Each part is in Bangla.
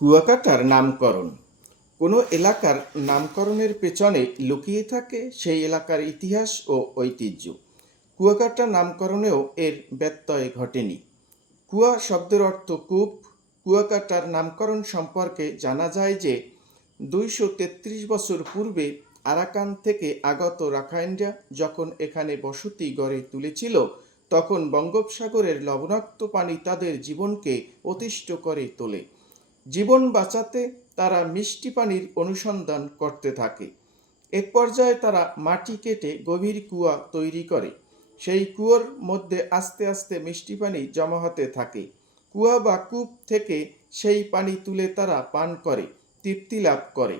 কুয়াকাটার নামকরণ। কোনো এলাকার নামকরণের পেছনে লুকিয়ে থাকে সেই এলাকার ইতিহাস ও ঐতিহ্য। কুয়াকাটা নামকরণেও এর ব্যত্যয় ঘটেনি। কুয়া শব্দের অর্থ কূপ। কুয়াকাটার নামকরণ সম্পর্কে জানা যায় যে দুইশো তেত্রিশ বছর পূর্বে আরাকান থেকে আগত রাখাইনরা যখন এখানে বসতি গড়ে তুলেছিল, তখন বঙ্গোপসাগরের লবণাক্ত পানি তাদের জীবনকে অতিষ্ঠ করে তোলে। জীবন বাঁচাতে তারা মিষ্টি পানির অনুসন্ধান করতে থাকে। এক পর্যায়ে তারা মাটি কেটে গভীর কুয়া তৈরি করে। সেই কুয়োর মধ্যে আস্তে আস্তে মিষ্টি পানি জমা হতে থাকে। কুয়া বা কূপ থেকে সেই পানি তুলে তারা পান করে, তৃপ্তি লাভ করে।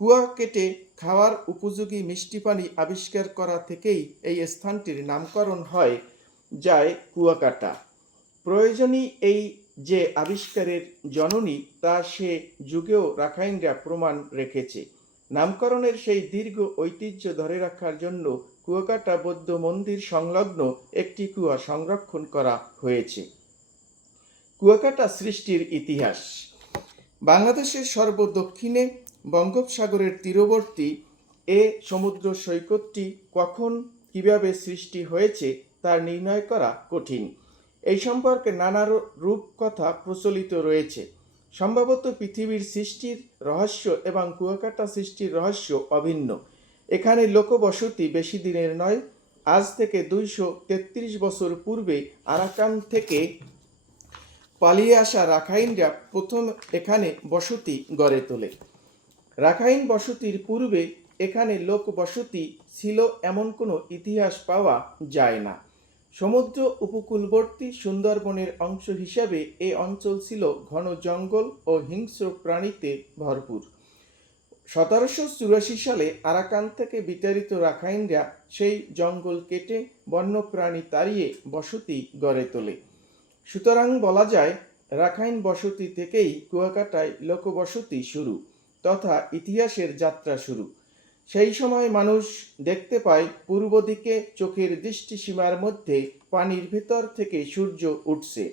কুয়া কেটে খাওয়ার উপযোগী মিষ্টি পানি আবিষ্কার করা থেকেই এই স্থানটির নামকরণ হয় যায় কুয়াকাটা। প্রয়োজনই এই যে আবিষ্কারের জননী তা সে যুগেও রাখাইনরা প্রমাণ রেখেছে। নামকরণের সেই দীর্ঘ ঐতিহ্য ধরে রাখার জন্য কুয়াকাটা বৌদ্ধ মন্দির সংলগ্ন একটি কুয়া সংরক্ষণ করা হয়েছে। কুয়াকাটা সৃষ্টির ইতিহাস। বাংলাদেশের সর্বদক্ষিণে বঙ্গোপসাগরের তীরবর্তী এ সমুদ্র সৈকতটি কখন কীভাবে সৃষ্টি হয়েছে তা নির্ণয় করা কঠিন। এই সম্পর্কে নানা রূপকথা প্রচলিত রয়েছে। সম্ভবত পৃথিবীর সৃষ্টির রহস্য এবং কুয়াকাটা সৃষ্টির রহস্য অভিন্ন। এখানে লোকবসতি বেশি দিনের নয়, আজ থেকে দুইশো তেত্রিশ বছর পূর্বে আরাকান থেকে পালিয়ে আসা রাখাইনরা প্রথম এখানে বসতি গড়ে তোলে। রাখাইন বসতির পূর্বে এখানে লোক বসতি ছিল এমন কোনো ইতিহাস পাওয়া যায় না। সমুদ্র উপকূলবর্তী সুন্দরবনের অংশ হিসাবে এই অঞ্চল ছিল ঘন জঙ্গল ও হিংস্র প্রাণীতে ভরপুর। সতেরোশো চুরাশি সালে আরাকান থেকে বিতাড়িত রাখাইনরা সেই জঙ্গল কেটে বন্যপ্রাণী তাড়িয়ে বসতি গড়ে তোলে। সুতরাং বলা যায়, রাখাইন বসতি থেকেই কুয়াকাটায় লোকবসতি শুরু তথা ইতিহাসের যাত্রা শুরু। সেই সময় মানুষ দেখতে পায় পূর্ব দিকে চোখের দৃষ্টিসীমার মধ্যে পানির ভেতর থেকে সূর্য উঠছে।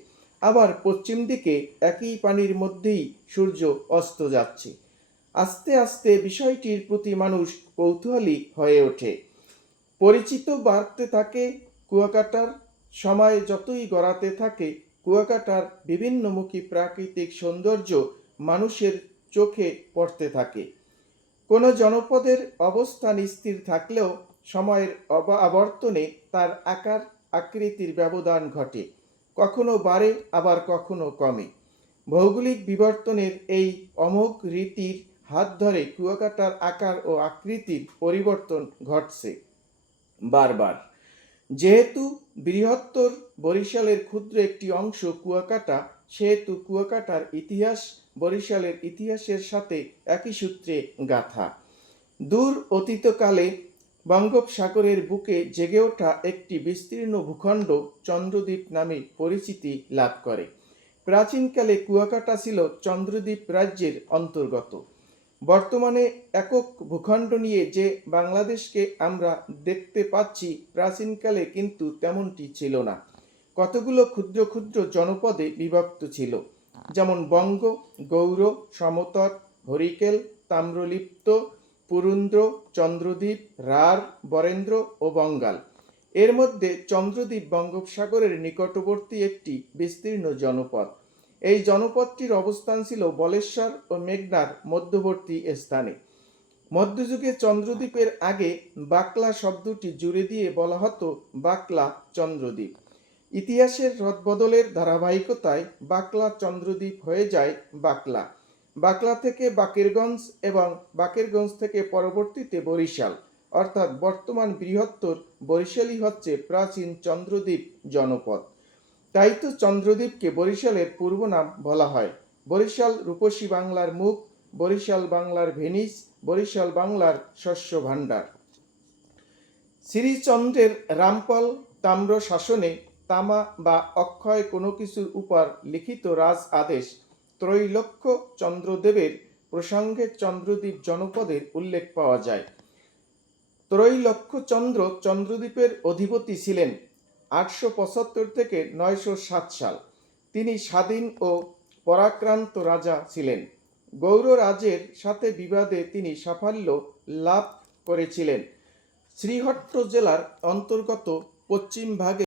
আবার পশ্চিম দিকে একই পানির মধ্যেই সূর্য অস্ত যাচ্ছে। আস্তে আস্তে বিষয়টির প্রতি মানুষ কৌতূহলী হয়ে ওঠে। পরিচিত বাড়তে থাকে কুয়াকাটার, সময় যতই গড়াতে থাকে কুয়াকাটার বিভিন্নমুখী প্রাকৃতিক সৌন্দর্য মানুষের চোখে পড়তে থাকে। কোনো জনপদের অবস্থান স্থির থাকলেও সময়ের আবর্তনে তার আকার আকৃতির ব্যবধান ঘটে। কখনো বাড়ে, আবার কখনো কমে। ভৌগোলিক বিবর্তনের এই অমোঘ রীতির হাত ধরে কুয়াকাটার আকার ও আকৃতির পরিবর্তন ঘটছে। বারবার। যেহেতু বৃহত্তর বরিশালের ক্ষুদ্র একটি অংশ কুয়াকাটা, সেহেতু কুয়াকাটার ইতিহাস বরিশালের ইতিহাসের সাথে একই সূত্রে গাথা। দূর অতীতকালে বঙ্গোপসাগরের বুকে জেগে ওঠা একটি বিস্তীর্ণ ভূখণ্ড চন্দ্রদ্বীপ নামে পরিচিতি লাভ করে। প্রাচীনকালে কুয়াকাটা ছিল চন্দ্রদ্বীপ রাজ্যের অন্তর্গত। বর্তমানে একক ভূখণ্ড নিয়ে যে বাংলাদেশকে আমরা দেখতে পাচ্ছি প্রাচীনকালে কিন্তু তেমনটি ছিল না। কতগুলো ক্ষুদ্র ক্ষুদ্র জনপদে বিভক্ত ছিল। যেমন বঙ্গ, গৌর, সমতট, হরিকেল, তাম্রলিপ্ত, পুরুন্দ্র, চন্দ্রদ্বীপ রার বরেন্দ্র ও বঙ্গাল। এর মধ্যে চন্দ্রদ্বীপ বঙ্গোপসাগরের নিকটবর্তী একটি বিস্তীর্ণ জনপদ। এই জনপদটির অবস্থান ছিল বলেশ্বর ও মেঘনার মধ্যবর্তী স্থানে। মধ্যযুগে চন্দ্রদ্বীপের আগে বাকলা শব্দটি জুড়ে দিয়ে বলা হতো বাকলা চন্দ্রদ্বীপ। ইতিহাসের রদবদলের ধারাবাহিকতায় বাকলা চন্দ্রদ্বীপ হয়ে যায় বাকলা। বাকলা থেকে বাকেরগঞ্জ এবং বাকেরগঞ্জ থেকে পরবর্তীতে বরিশাল, অর্থাৎ বর্তমান বৃহত্তর বরিশালই হচ্ছে প্রাচীন চন্দ্রদ্বীপ জনপদ। তাই তো চন্দ্রদ্বীপকে বরিশালের পূর্ব নাম বলা হয়। বরিশাল রূপসী বাংলার মুখ, বরিশাল বাংলার ভেনিস, বরিশাল বাংলার শস্য ভাণ্ডার। শ্রীচন্দ্রের রামপাল তাম্র শাসনে তামা বা অক্ষয় কোনো কিছুর উপর লিখিত রাজ আদেশ ত্রৈলক্ষ চন্দ্রদেবের প্রসঙ্গে চন্দ্রদ্বীপ জনপদের উল্লেখ পাওয়া যায়। ত্রৈলক্ষ চন্দ্র চন্দ্রদ্বীপের অধিপতি ছিলেন আটশো পঁচাত্তর থেকে নয়শো সাত সাল। তিনি স্বাধীন ও পরাক্রান্ত রাজা ছিলেন। গৌররাজের সাথে বিবাদে তিনি সাফল্য লাভ করেছিলেন। শ্রীহট্ট জেলার অন্তর্গত পশ্চিম ভাগে